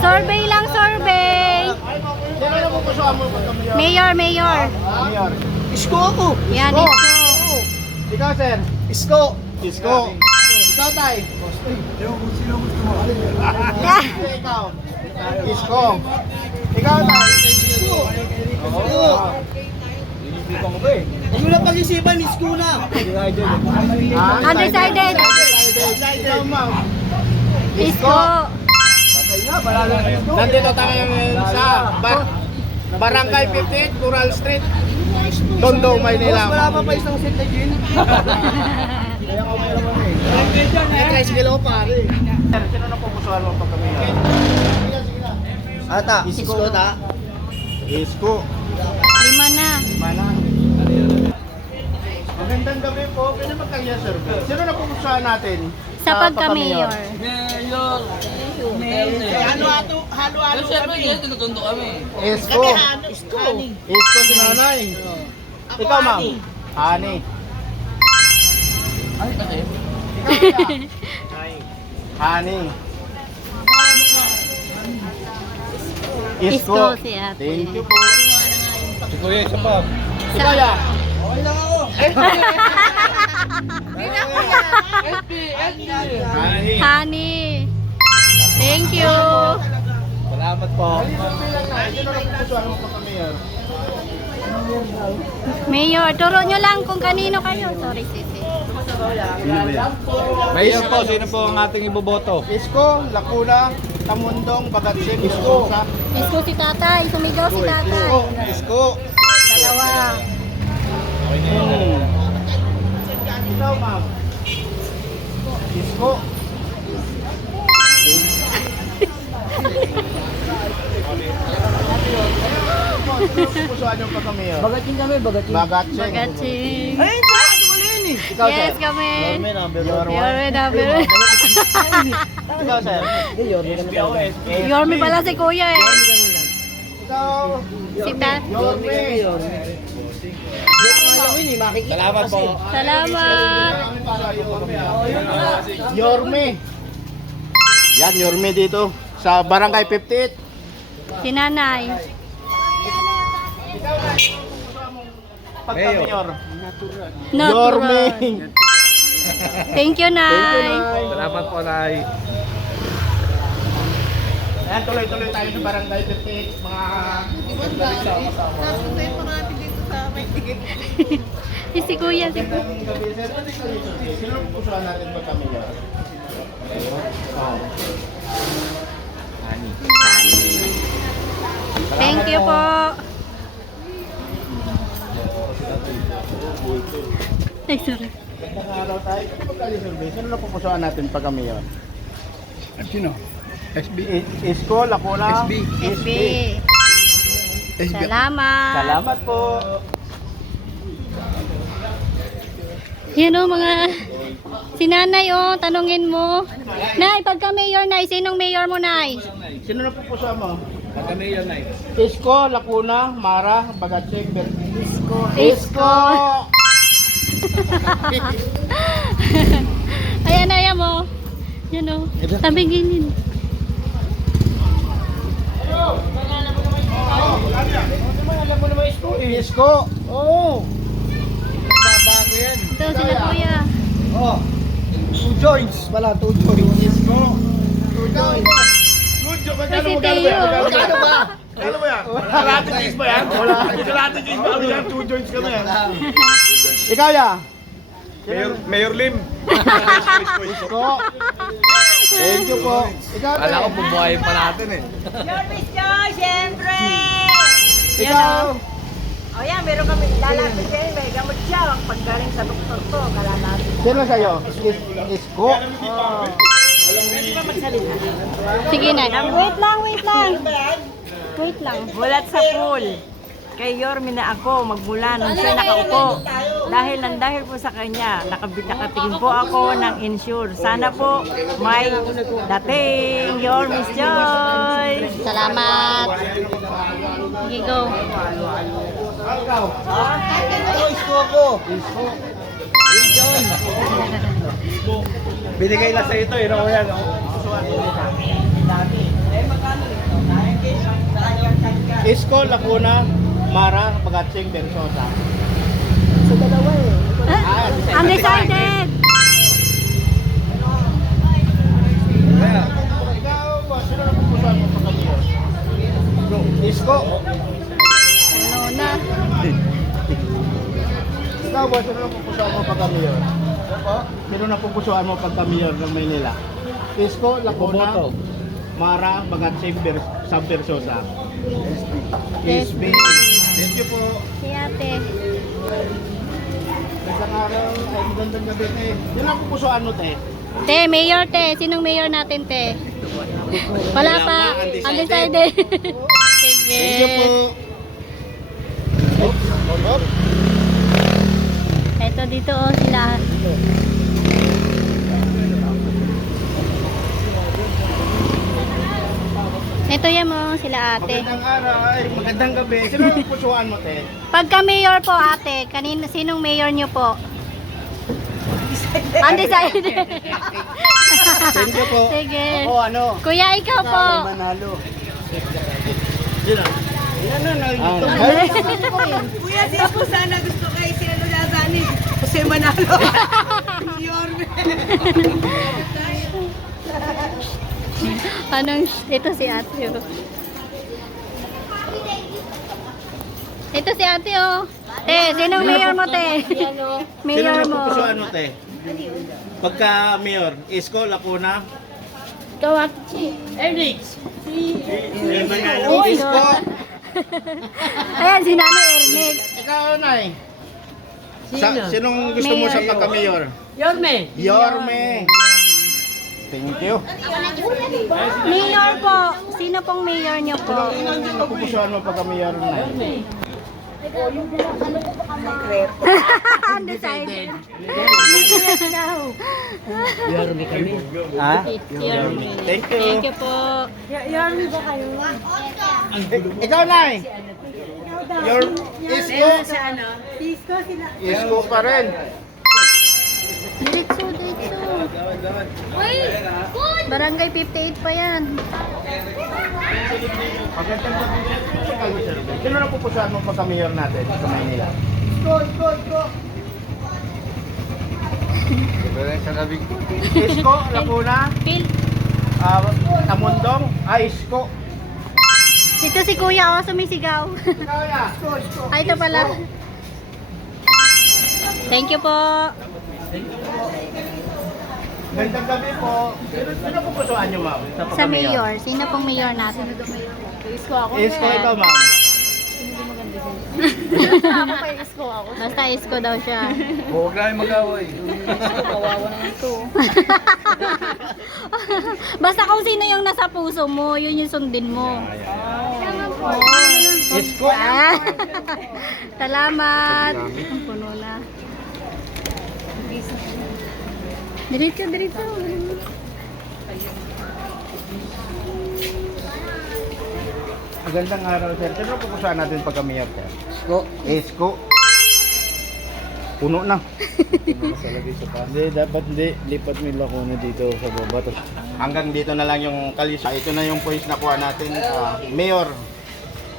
Survey lang, survey. Sino na pupusuan mo pagka mayor? Mayor. Mayor. Isko ako. Yan, Isko. ito. Ikaw, sir? Isko. Isko. Ikaw, tay? Ikaw? Isko. Ikaw, tay? Isko. Huwag mo na pag-isipan, isko na. Undecided. Ikaw, ma'am? Isko. Nandito tayo ngayon sa Barangay 58, Coral Street, Tondo, Maynila. Wala pa isang set na gin. Tricycle ako, pare. Sino na pupusuan mo pagka mayor? Ata, isko ta. Isko. 5 na. Mana? Magandang gabi po. Pwede magkaya survey. Sino na pupusuan natin? Sa pagka-mayor. Halo-halo kami. Isko. Isko si nanay. Ikaw, ma'am? Ani. Ani. Isko si ate. Thank you po. Kuya, isa pa. Ikaw, ya? Okay lang ako. Ani. Honey. Thank you. Salamat po. Sino na pupusuan mo pagka-mayor? Mayor, turo nyo lang kung kanino kayo. Sorry, sisi. Mayor po, sino po ang ating iboboto? Isko, Lacuna, Tamundong, Bagatsing, Isko. Isko si tatay. Sumigaw si tatay. Isko. Dalawa. Ikaw, ma'am. Isko. Pupusuan yung pagka-mayor. Bagating kami, bagating. Bagatsing. Bagatsing. Ay, hindi ko rin eh. Ikaw, sir. Yes, kami. number Yorme na, pero. Ikaw, sir. Yorme pala si kuya eh. Ikaw. Si Tat. Yorme. Salamat po. Salamat. Yorme. Yan, Yorme dito. Sa Barangay 58. Si nanay. Ikaw na. Pagka-mayor. Natural. Thank you, Nay. Salamat po, Nay. Ayan, tuloy-tuloy tayo sa Barangay 58. Mga Si kuya, si kuya. magandang gabi, sir. Sino ang pupusuan natin pagka-mayor? Thank you po. Ay, sorry. Magandang araw tayo. Kung magkali-survey, sino na pupusuan natin pagka-mayor? Sino? SB. Isko, Lacuna, SB. Salamat. Salamat po. Yan o mga si nanay o, tanungin mo. Nay, pagka mayor, Nay, sinong mayor mo, Nay? Sino na pupusuan mo? Pagka-mayor, Nay. Isko, Lacuna, Mara, Bagatsing, Isko. Ayan, ayan mo. Yan o. Tabiginin. Alam mo naman Isko eh. Isko. Oo. Babago yan. Ito, sila kuya. Oh. 2 joints pala, 2 joints. Isko. Good job. Ito si Teo. Magkano ba? Ano ba yan? Karate cheese ba yan? Wala. Karate cheese ba yan? 2 joints ka na yan. Ikaw ya? Mayor Lim. Isko. Thank you po. Ikaw Kala ko te. bubuhayin pa natin eh. Your Miss Joy, siyempre! Ikaw. O yan, meron kami lalapit kayo, may gamot siya. Ang paggaling sa doktor to, kalalapit. Sino sa'yo? Isko. Pwede ba magsalita? Sige, Nay. Wait lang, wait lang. Wait lang. Mulat sa pool. Kay Yorme na ako magmula nung siya nakaupo. Dahil po sa kanya, nakatingin po ako ng insure. Sana po may dating Yorme's Joy. Salamat. Sige, go. Ikaw. Isko ako. Isko. Binigay na sa ito eh. Ano yan? Isko, Lacuna, Mara, Bagatsing, Versosa. Sa dalawa eh. Undecided. Ikaw, boss, sino na pupusuan mo pagka mayor? Isko. Ano na? Ikaw, boss, sino na pupusuan mo pagka mayor? Sino na pupusuan mo pagka mayor ng Maynila? Isko, Lacuna, Mara, Bagatsing, Sam Versosa. SB. Thank you po. Si ate. Isang araw, ay magandang gabi eh. Sino na pupusuan mo, te? Te, mayor te. Sinong mayor natin, te? Wala pa. Undecided. Sige. Thank you po. Hop. Ito dito oh, sila. Ito yan mo, sila ate. Magandang araw, ay magandang gabi. Sino na pupusuan mo, te? Pagka mayor po ate, sinong mayor nyo po? Undecided. Thank you po. Sige. Ako, ano? Kuya, ikaw po. Manalo. Yan na, Kuya, siya po sana gusto kay si ano Lazani. Kasi manalo. Yorme. Ito si ate oh. Ito si ate oh. Te, sinong mayor mo te? Sino Mayor na mo. pupusuan mo, te? Pagka mayor, Isko, Lacuna, Ikaw ate. Isko. Ayan, si Nanay Ernix. Ikaw, Nay. Sinong gusto mo sa pagka-mayor? Yorme. Yorme. Thank you. Mayor po. Sino pong mayor nyo po? Sino na pupusuan mo pagka-mayor, Nay? Undecided. Yorme kami. Ha? Yorme. Thank you. Thank you po. Yorme ba kayo? Ikaw, Nay. Your Isko. Sa ano? Disco sila. Isko pa rin. Diretso, diretso. Barangay 58 pa yan. Magandang gabi. Sino na pupusuan mo pagka-mayor natin sa Maynila? Isko, Lacuna, Phil. Tamundong, Isko. Ito si Kuya, oh, sumisigaw. Ikaw ya. Ay, ito pala. Thank you po. Magandang gabi po. Sino pupusuan niyo, ma'am? Sa pagka-mayor? mayor. Sino pong mayor natin? Isko ako. Isko ikaw, ma'am. Ako kay Isko ako. Basta isko daw siya. Huwag na yung mag-away. Kawawa naman ito. Basta kung sino yung nasa puso mo, yun yung sundin mo. Isko. Ah. Salamat. Ang puno na. Diretso, diretso. Magandang araw, sir. Sino pupusuan natin pagka-mayor, sir? Isko. Isko. Puno na. Hindi, dapat hindi. Lipat mo yung Lacuna dito sa baba. Tapos Hanggang dito na lang yung kalisa. Ito na yung points na kuha natin. Mayor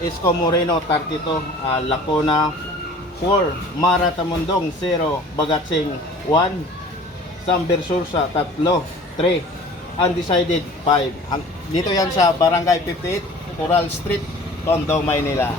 Isko Moreno 32, Lacuna 4, Mara Tamundong 0, Bagatsing 1, Sam Versosa 3, 3, undecided 5. Dito yan sa Barangay 58, Coral Street, Tondo, Maynila.